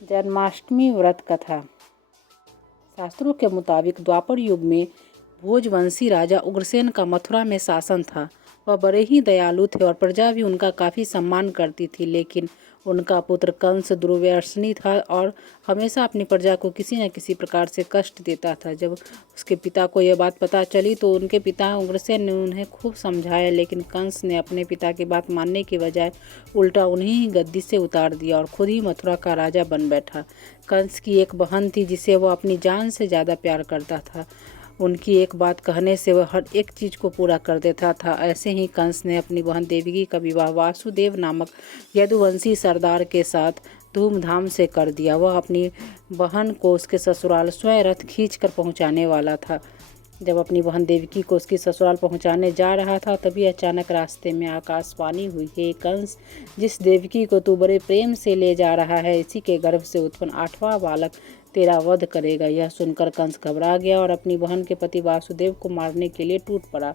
जन्माष्टमी व्रत कथा। शास्त्रों के मुताबिक द्वापर युग में भोजवंशी राजा उग्रसेन का मथुरा में शासन था। वह बड़े ही दयालु थे और प्रजा भी उनका काफ़ी सम्मान करती थी, लेकिन उनका पुत्र कंस दुर्व्यसनी था और हमेशा अपनी प्रजा को किसी न किसी प्रकार से कष्ट देता था। जब उसके पिता को यह बात पता चली तो उनके पिता उग्रसेन ने उन्हें खूब समझाया, लेकिन कंस ने अपने पिता की बात मानने के बजाय उल्टा उन्हें ही गद्दी से उतार दिया और खुद ही मथुरा का राजा बन बैठा। कंस की एक बहन थी जिसे वह अपनी जान से ज़्यादा प्यार करता था। उनकी एक बात कहने से वह हर एक चीज़ को पूरा कर देता था। ऐसे ही कंस ने अपनी बहन देवकी का विवाह वासुदेव नामक यदुवंशी सरदार के साथ धूमधाम से कर दिया। वह अपनी बहन को उसके ससुराल स्वयं रथ खींच कर पहुँचाने वाला था। जब अपनी बहन देवकी को उसकी ससुराल पहुंचाने जा रहा था, तभी अचानक रास्ते में आकाशवाणी हुई, हे कंस, जिस देवकी को तू बड़े प्रेम से ले जा रहा है, इसी के गर्भ से उत्पन्न 8वां बालक तेरा वध करेगा। यह सुनकर कंस घबरा गया और अपनी बहन के पति वासुदेव को मारने के लिए टूट पड़ा।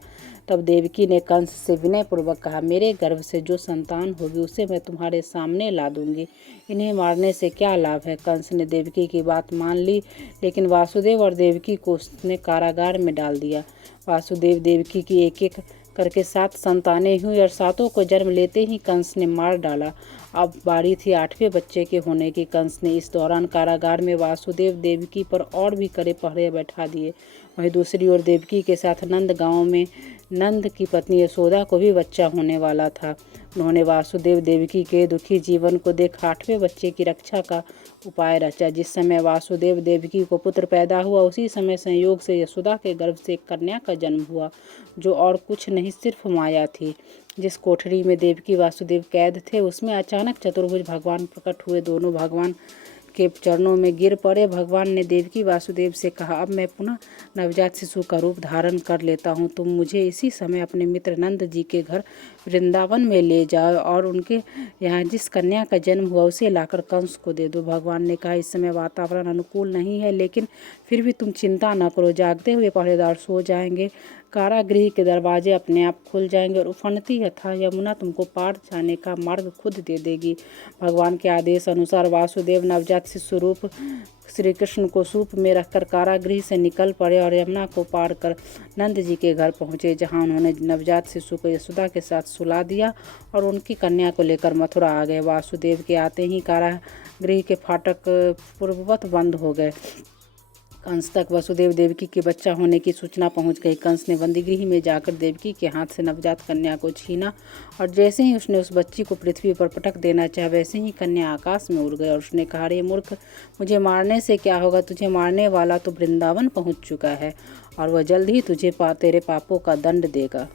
तब देवकी ने कंस से विनयपूर्वक कहा, मेरे गर्भ से जो संतान होगी उसे मैं तुम्हारे सामने ला दूंगी, इन्हें मारने से क्या लाभ है। कंस ने देवकी की बात मान ली, लेकिन वासुदेव और देवकी को उसने कारागार में डाल दिया। वासुदेव देवकी की एक एक करके 7 संतानें हुई और 7 को जन्म लेते ही कंस ने मार डाला। अब बारी थी 8वें बच्चे के होने की। कंस ने इस दौरान कारागार में वासुदेव देवकी पर और भी कड़े पहरे बैठा दिए। वहीं दूसरी ओर देवकी के साथ नंद गांव में नंद की पत्नी यशोदा को भी बच्चा होने वाला था। उन्होंने वासुदेव देवकी के दुखी जीवन को देख 8वें बच्चे की रक्षा का उपाय रचा। जिस समय वासुदेव देवकी को पुत्र पैदा हुआ, उसी समय संयोग से यशोदा के गर्भ से एक कन्या का जन्म हुआ, जो और कुछ नहीं सिर्फ माया थी। जिस कोठरी में देवकी वासुदेव कैद थे, उसमें अचानक चतुर्भुज भगवान प्रकट हुए। दोनों भगवान के चरणों में गिर पड़े। भगवान ने देवकी वासुदेव से कहा, अब मैं पुनः नवजात शिशु का रूप धारण कर लेता हूँ। तुम मुझे इसी समय अपने मित्र नंद जी के घर वृंदावन में ले जाओ और उनके यहाँ जिस कन्या का जन्म हुआ उसे लाकर कंस को दे दो। भगवान ने कहा, इस समय वातावरण अनुकूल नहीं है, लेकिन फिर भी तुम चिंता न करो। जागते हुए पहरेदार सो जाएंगे, कारागृह के दरवाजे अपने आप खुल जाएंगे और उफनती अथाह यमुना तुमको पार जाने का मार्ग खुद दे देगी। भगवान के आदेश अनुसार वासुदेव नवजात शिशु रूप श्री कृष्ण को सूप में रखकर कारागृह से निकल पड़े और यमुना को पार कर नंद जी के घर पहुँचे, जहाँ उन्होंने नवजात शिशु को यशोदा के साथ सुला दिया और उनकी कन्या को लेकर मथुरा आ गए। वासुदेव के आते ही कारागृह के फाटक पूर्ववत बंद हो गए। कंस तक वसुदेव देवकी के बच्चा होने की सूचना पहुंच गई। कंस ने बंदीगृह में जाकर देवकी के हाथ से नवजात कन्या को छीना और जैसे ही उसने उस बच्ची को पृथ्वी पर पटक देना चाहा, वैसे ही कन्या आकाश में उड़ गई और उसने कहा, रे मूर्ख, मुझे मारने से क्या होगा? तुझे मारने वाला तो वृंदावन पहुंच चुका है और वह जल्द ही तुझे तेरे पापों का दंड देगा।